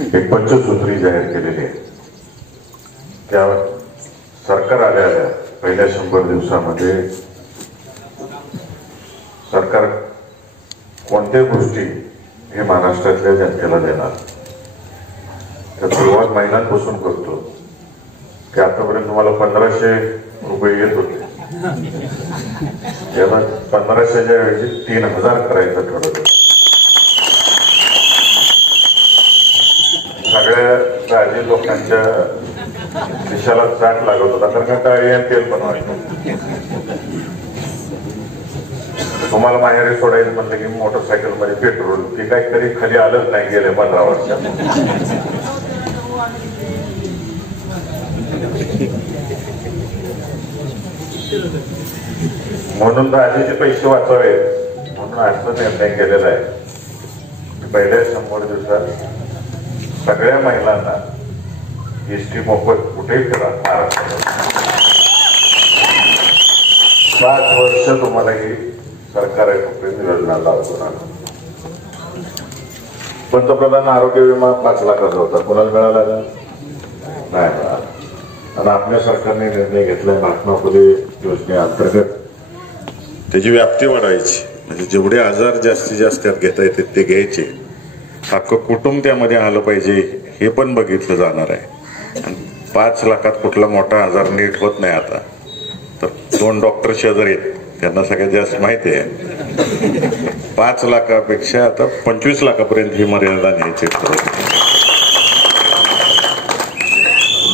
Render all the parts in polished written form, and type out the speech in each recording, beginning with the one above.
एक पंचसूत्री जाहीर केलेली आहे. त्या सरकार आल्या पहिल्या 100 दिवसामध्ये सरकार कोणत्या गोष्टी हे महाराष्ट्रातल्या जनतेला देणार. तर सुरुवात महिलांपासून करतो की आतापर्यंत तुम्हाला 1500 रुपये येत होते, त्याला 1500च्या ऐवजी 3000 करायचं ठरवलं. सगळ्या राजी लोकांच्या देशाला चाट लागत होता, कारण का टाळी आणि तेल बनवायचं. तुम्हाला माहेरी सोडायचं म्हणलं की मोटरसायकल मध्ये पेट्रोल की काहीतरी खाली आलंच नाही गेले 15 वर्षात. म्हणून आधीचे पैसे वाचवावे म्हणून असा निर्णय केलेला आहे. पहिल्या 100 दिवसात सगळ्या महिलांना एसटी मोफत कुठेही फिरा. 5 वर्ष तुम्हाला ही सरकार योजना लागू. पंतप्रधान आरोग्य विमा 5 लाखाचा होता, कोणाला मिळाला नाही मिळाला. आणि आपल्या सरकारने निर्णय घेतलाय महात्मा फुले योजनेअंतर्गत त्याची व्याप्ती वाढवायची. म्हणजे जेवढे आजार जास्तीत जास्त घेता येते ते घ्यायचे. अख्खं कुटुंब त्यामध्ये आलं पाहिजे हे पण बघितलं जाणार आहे. आणि 5 लाखात कुठला मोठा आजार नीट होत नाही. आता तर 2 डॉक्टर शेजारी आहेत, त्यांना सगळ्यात जास्त माहिती आहे. 5 लाखापेक्षा आता 25 लाखापर्यंत ही मर्यादा न्यायची.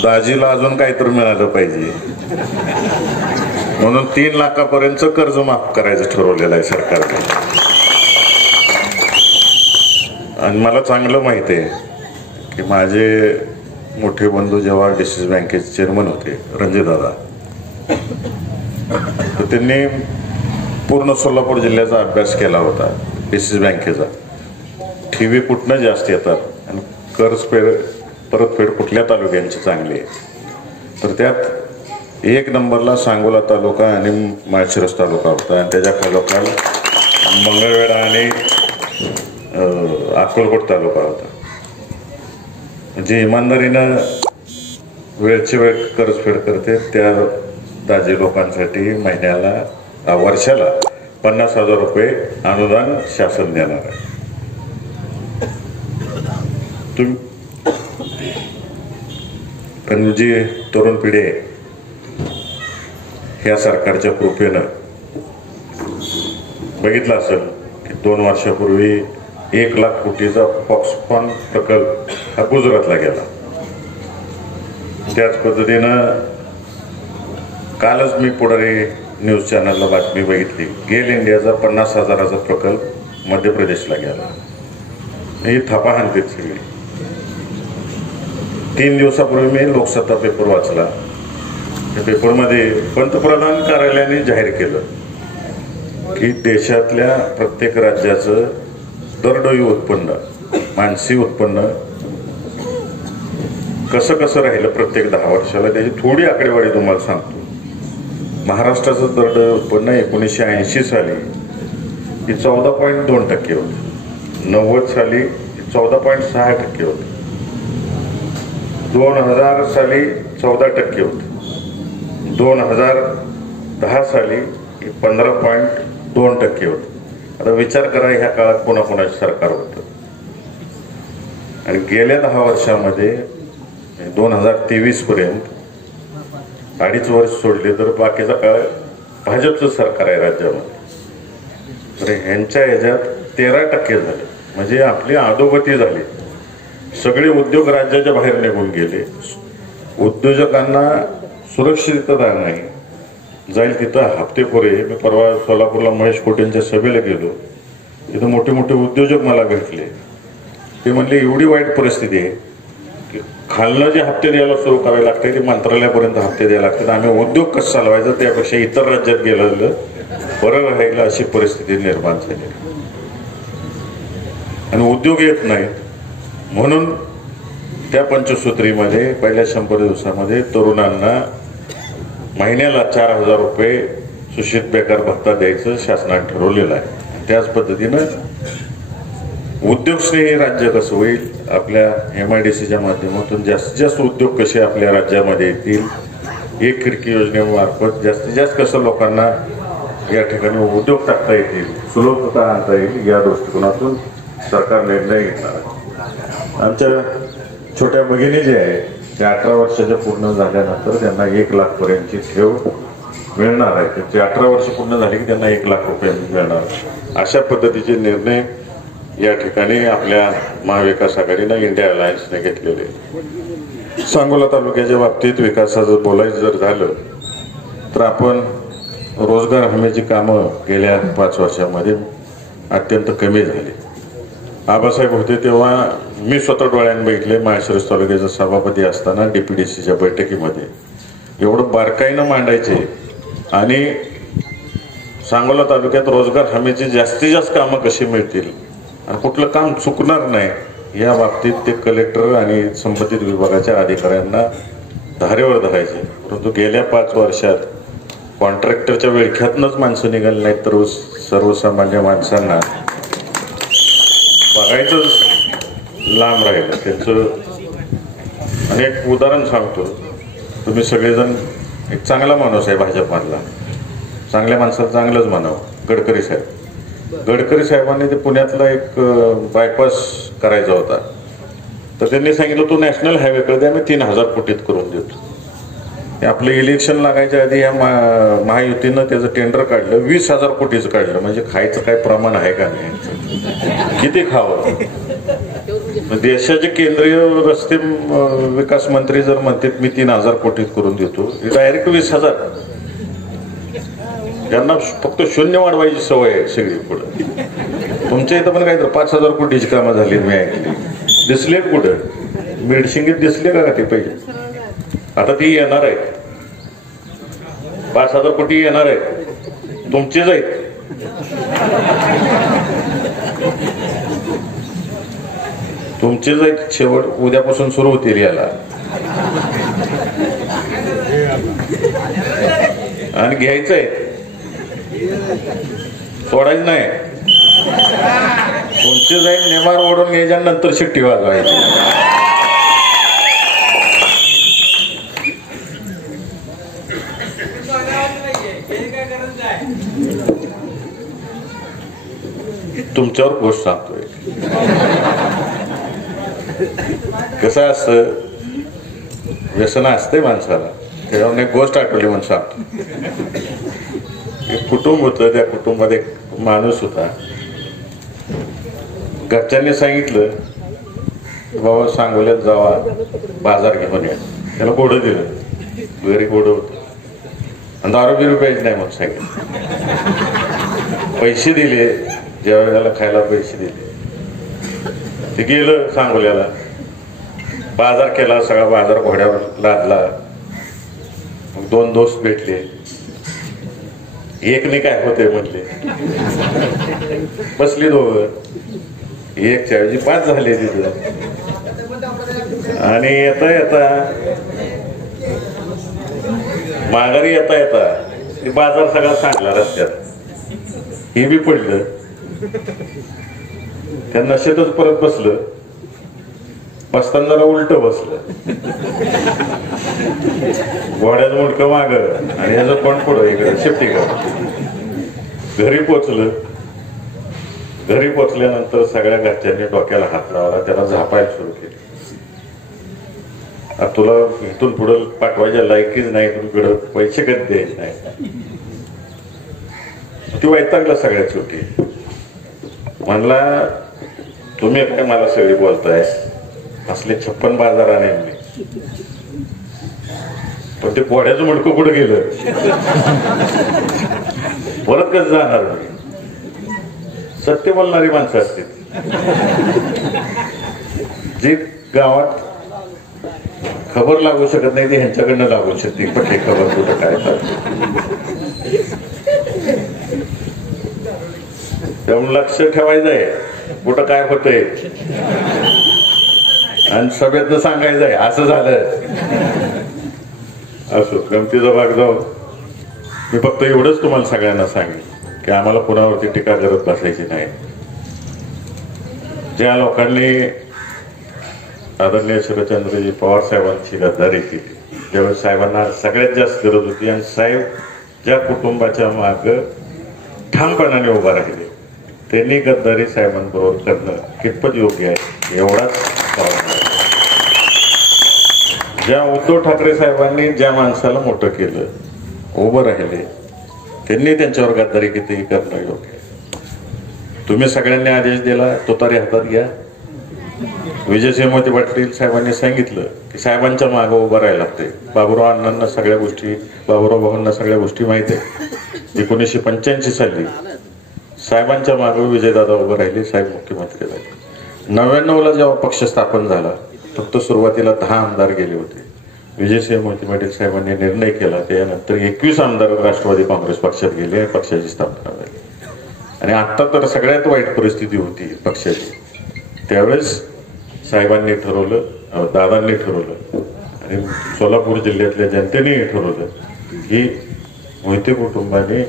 दाजीला अजून काहीतरी मिळालं पाहिजे म्हणून 3 लाखापर्यंत कर्ज माफ करायचं ठरवलेलं आहे सरकारने. आणि मला चांगलं माहिती आहे की माझे मोठे बंधू जेव्हा डीसीसी बँकेचे चेअरमन होते रणजितदादा, तर त्यांनी पूर्ण सोलापूर जिल्ह्याचा अभ्यास केला होता. डीसीसी बँकेचा ठेवी कुठनं जास्त येतात आणि कर्ज परतफेड कुठल्या तालुक्यांची चांगली आहे. तर त्यात 1 नंबरला सांगोला तालुका आणि माळशिरस तालुका होता. आणि त्याच्या खालोखाल मंगळवेढा आणि अक्कलकोट तालुका होता. म्हणजे इमानदारीनं वेळची वेळ कर्जफेड करते त्या दाजी लोकांसाठी महिन्याला वर्षाला 50,000 रुपये अनुदान शासन देणार आहे. पण जी तरुण पिढी आहे ह्या सरकारच्या कृपेनं बघितलं असेल की 2 वर्षापूर्वी 1 लाख कोटीचा फॉक्सकॉन प्रकल्प हा गुजरातला गेला. त्याच पद्धतीनं कालच मी पुढारी न्यूज चॅनलला बातमी बघितली, गेल इंडियाचा 50,000चा प्रकल्प मध्य प्रदेशला गेला. ही थापा हाणतीत सगळी. 3 दिवसापूर्वी मी लोकसत्ता पेपर वाचला. त्या पेपरमध्ये पंतप्रधान कार्यालयाने जाहीर केलं की देशातल्या प्रत्येक राज्याचं दरडोई उत्पन्न, मानसी उत्पन्न कसं राहिलं प्रत्येक 10 वर्षाला त्याची थोडी आकडेवारी तुम्हाला सांगतो. महाराष्ट्राचं दरडोई उत्पन्न 1980 साली ही 14.2% होतं. 90 साली 14.6% होतं. 2000 साली 14% होतं. 2010 साली 15.2% होतं. आता विचार करा ह्या काळात कोणाकोणाचं सरकार होतं. आणि गेल्या 10 वर्षामध्ये 2023 पर्यंत 2.5 वर्ष सोडले तर बाकीचा काळ भाजपचं सरकार आहे राज्यामध्ये. तर ह्यांच्या ह्याच्यात 13% झाले. म्हणजे आपली अधोगती झाली. सगळे उद्योग राज्याच्या बाहेर निघून गेले. उद्योजकांना सुरक्षितता नाही. जाईल तिथं हप्तेपुरे. मी परवा सोलापूरला महेश कोटेंच्या सभेला गेलो. तिथं मोठे मोठे उद्योजक मला भेटले. ते म्हणले एवढी वाईट परिस्थिती आहे की खालनं जे हप्ते द्यायला सुरू करावे लागते ते मंत्रालयापर्यंत हप्ते द्यायला लागतात. आम्ही उद्योग कसं चालवायचं त्यापेक्षा इतर राज्यात गेलेलं बरं राहिलं अशी परिस्थिती निर्माण झाली. आणि उद्योग येत नाहीत म्हणून त्या पंचसूत्रीमध्ये पहिल्या 100 दिवसामध्ये तरुणांना महिन्याला 4,000 रुपये सुशित बेकार भत्ता द्यायचं शासनाने ठरवलेलं आहे. त्याच पद्धतीनं उद्योगस्नेही राज्य कसं होईल आपल्या MIDCच्या माध्यमातून जास्तीत जास्त उद्योग कसे आपल्या राज्यामध्ये येतील, एक खिडकी योजनेमार्फत जास्तीत जास्त कसं लोकांना या ठिकाणी उद्योग टाकता येतील, सुलभता आणता येईल, या दृष्टिकोनातून सरकार निर्णय घेणार आहे. आमच्या छोट्या भगिनी जे आहे त्या 18 वर्षाच्या पूर्ण झाल्यानंतर त्यांना 1 लाखपर्यंतची ठेव मिळणार आहे. त्यांची 18 वर्ष पूर्ण झाली की त्यांना 1 लाख रुपये मिळणार. अशा पद्धतीचे निर्णय या ठिकाणी आपल्या महाविकास आघाडीनं इंडिया अलायन्सने घेतलेले. सांगोला तालुक्याच्या बाबतीत विकासाचं बोलायचं जर झालं तर आपण रोजगार हमीची कामं गेल्या 5 वर्षामध्ये अत्यंत कमी झाली. आबासाहेब होते तेव्हा मी स्वतः डोळ्याने बघितले. माळशिरस तालुक्याचा सभापती असताना DPDCच्या बैठकीमध्ये एवढं बारकाईनं मांडायचे आणि सांगोला तालुक्यात रोजगार हमीची जास्तीत जास्त कामं कशी मिळतील आणि कुठलं काम चुकणार नाही या बाबतीत ते कलेक्टर आणि संबंधित विभागाच्या अधिकाऱ्यांना धारेवर धरायचे. परंतु गेल्या 5 वर्षात कॉन्ट्रॅक्टरच्या विळख्यातनंच माणसं निघाली नाहीत तर सर्वसामान्य माणसांना बघायचं लांब राहिलं. त्यांचं अनेक उदाहरण सांगतो. तुम्ही सगळेजण, एक चांगला माणूस आहे भाजपमधला, चांगल्या माणसाला चांगलंच म्हणावं, गडकरी साहेब. गडकरी साहेबांनी ते पुण्यातला एक बायपास करायचा होता तर त्यांनी सांगितलं तो नॅशनल हायवेकडे द्या, मी 3000 कोटीत करून देतो. आपलं इलेक्शन लागायच्या आधी या महायुतीनं त्याचं टेंडर काढलं, 20,000 कोटीचं काढलं. म्हणजे खायचं काय प्रमाण आहे का नाही, किती खावं. देशाचे केंद्रीय रस्ते विकास मंत्री जर म्हणतात मी 3000 कोटीत करून देतो, डायरेक्ट 20,000. त्यांना फक्त शून्य वाढवायची सवय आहे सगळी पुढे. तुमच्या इथं पण काय तर 5,000 कोटीची कामं झाली मी ऐकली. दिसले कुठं मिडशिंगीत दिसले का ते पैसे? आता ती येणार आहे. 5,000 कोटी येणार आहेत, तुमचेच आहेत. तुमचेच आहेत. शेवट उद्यापासून सुरू होतील याला. आणि घ्यायचं आहे, सोडायचं नाही. तुमचे जाईल नेमार ओढून घ्यायच्या नंतर शिट्टी वाजवायची. तुमच्यावर गोष्ट सांगतोय. कसं असतं, व्यसन असते माणसाला, त्याच्यावर एक गोष्ट आठवली म्हणून सांगतो. एक कुटुंब होतं, त्या कुटुंबात एक माणूस होता. घरच्यांनी सांगितलं बाबा सांगोल्यात जावा, बाजार घेऊन या. त्याला गोडं दिलं, घरी गोडं होतं आणि दारू बिरू प्यायचं नाही म्हणून सांगितलं. पैसे दिले, जेवायला खायला पैसे दिले. ते गेलं सांगोल्याला, बाजार केला, सगळा बाजार घोड्यावर लादला. मग 2 दोस्त भेटले, एकने काय होते म्हटले, बसली दोघं. एक ऐवजी 5 झाले तिथं. आणि येता येता माघारी येता येता बाजार सगळा सांगला रस्त्यात. हे बी पडलं. त्या नशेतच परत बसलं. बसताना जरा उलट बसलं, घोड्याचं मुंडकं माग आणि याचं कोण पुढं इकडे शेपटी कर. घरी पोचलं. घरी पोचल्यानंतर सगळ्या घरच्यांनी डोक्याला हात लावला, त्याला झापायला सुरू केली. तुला इथून पुढं पाठवायच्या लायकीच नाही, तुमच्याकडे पैसे कधी द्यायचे नाही. ती वैतागला सगळ्या शेवटी. म्हणला तुम्ही काय मला सगळी बोलताय, असले 56 बाजार आणे मी. पण ते घोड्याचं मुंडकं कुठं गेलं, परत कसं जाणार मी. सत्य बोलणारी माणसं असतील जी गावात खबर लागू शकत नाही, ती ह्यांच्याकडनं लागू शकते. पण ते खबर कुठं काय त्यामुळे लक्ष ठेवायचं आहे कुठं काय होतंय आणि सभेतनं सांगायचं आहे असं झालं. असो, गमतीचा भाग जाऊन मी फक्त एवढंच तुम्हाला सगळ्यांना सांगेन की आम्हाला कुणावरती टीका करत बसायची नाही. ज्या लोकांनी आदरणीय शरदचंद्रजी पवार साहेबांची गद्दारी केली, ज्यावेळेस साहेबांना सगळ्यात जास्त गरज होती आणि साहेब ज्या कुटुंबाच्या माग ठामपणाने उभा राहिले त्यांनी गद्दारी साहेबांबरोबर करणं कितपत योग्य आहे एवढाच सवाल आहे. ज्या उद्धव ठाकरे साहेबांनी ज्या माणसाला मोठं केलं, उभं राहिले, त्यांनी त्यांच्यावर गद्दारी किती करणं योग्य आहे. तुम्ही सगळ्यांनी आदेश दिला, तुतारी हातात घ्या. विजयसिंह मोहिते पाटील साहेबांनी सांगितलं की साहेबांच्या मागं उभं राहायला लागते. बाबुराव अण्णांना सगळ्या गोष्टी, बाबुराव भाऊंना सगळ्या गोष्टी माहिती आहे. 1985 साली साहेबांच्या मागं विजयदादा उभं राहिले, साहेब मुख्यमंत्री झाले. 99ला जेव्हा पक्ष स्थापन झाला, फक्त सुरुवातीला 10 आमदार गेले होते. विजयसिंह मोहिते पाटील साहेबांनी निर्णय केला, त्यानंतर 21 आमदार राष्ट्रवादी काँग्रेस पक्षात गेले, पक्षाची स्थापना झाली. आणि आता तर सगळ्यात वाईट परिस्थिती होती पक्षाची. त्यावेळेस साहेबांनी ठरवलं, दादांनी ठरवलं आणि सोलापूर जिल्ह्यातल्या जनतेने ठरवलं की मोहिते कुटुंबाने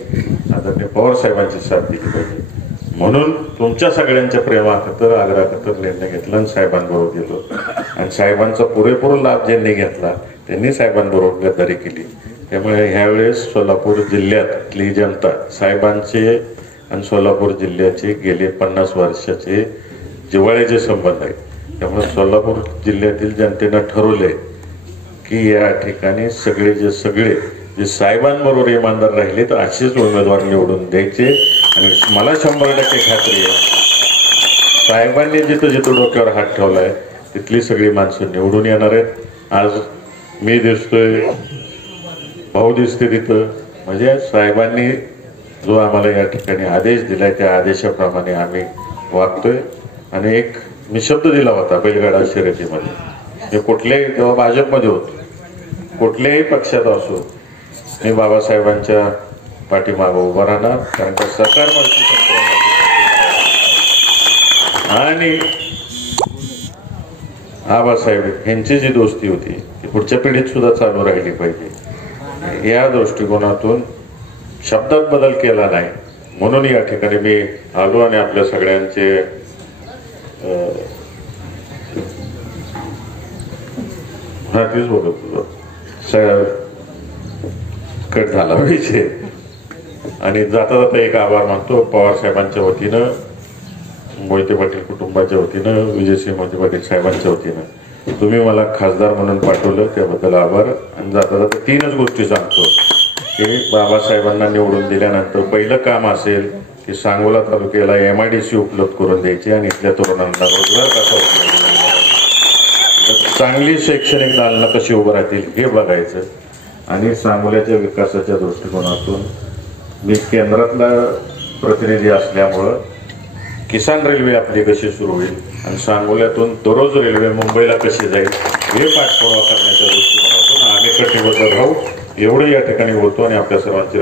आदरणीय पवार साहेबांची साथ दिली पाहिजे. म्हणून तुमच्या सगळ्यांच्या प्रेमाखातर, आग्रहाखातर निर्णय घेतला आणि साहेबांबरोबर गेलो. आणि साहेबांचा पुरेपूर लाभ ज्यांनी घेतला त्यांनी साहेबांबरोबर गद्दारी केली. त्यामुळे ह्यावेळेस सोलापूर जिल्ह्यातली जनता साहेबांचे आणि सोलापूर जिल्ह्याचे गेले 50 वर्षाचे जिव्हाळ्याचे संबंध आहेत. त्यामुळे सोलापूर जिल्ह्यातील जनतेनं ठरवले की या ठिकाणी सगळे जे साहेबांबरोबर इमानदार राहिले तर असेच उमेदवार निवडून द्यायचे. आणि मला 100% खात्री आहे, साहेबांनी जिथं जिथं डोक्यावर हात ठेवलाय तिथली सगळी माणसं निवडून येणार आहेत. आज मी दिसतोय, भाऊ दिसते तिथं, म्हणजे साहेबांनी जो आम्हाला या ठिकाणी आदेश दिलाय त्या आदेशाप्रमाणे आम्ही वागतोय. आणि एक मी शब्द दिला होता बैलगाडा शर्यतीमध्ये, मी कुठल्याही, तेव्हा भाजपमध्ये होतो, कुठल्याही पक्षात असो मी बाबासाहेबांच्या पाठीमागं उभा राहणार. कारण का सरकार आणि आबासाहेब यांची जी दोस्ती होती ती पुढच्या पिढीत सुद्धा चालू राहिली पाहिजे. या दृष्टिकोनातून शब्दात बदल केला नाही. म्हणून या ठिकाणी मी आलो आणि आपल्या सगळ्यांचे तीच बोलत होतो, कट झाला पाहिजे. आणि जाता जाता एक आभार मानतो पवार साहेबांच्या वतीनं, मोहिते पाटील कुटुंबाच्या वतीनं, विजयसिंह मोहिते पाटील साहेबांच्या वतीनं. तुम्ही मला खासदार म्हणून पाठवलं त्याबद्दल आभार. आणि जाता जाता 3च गोष्टी सांगतो की बाबासाहेबांना निवडून दिल्यानंतर पहिलं काम असेल की सांगोला तालुक्याला MIDC उपलब्ध करून द्यायची आणि इथल्या तरुणांना रोजगार कसा उपलब्ध करायचा, चांगली शैक्षणिक दालनं कशी उभं राहतील हे बघायचं. आणि सांगोल्याच्या विकासाच्या दृष्टिकोनातून मी केंद्रातला प्रतिनिधी असल्यामुळं किसान रेल्वे आपली कशी सुरू होईल आणि सांगोल्यातून दररोज रेल्वे मुंबईला कशी जाईल हे पाठपुरावा करण्याच्या दृष्टिकोनातून आम्ही कटिबद्ध राहू एवढं या ठिकाणी बोलतो. आणि आपल्या सर्वांची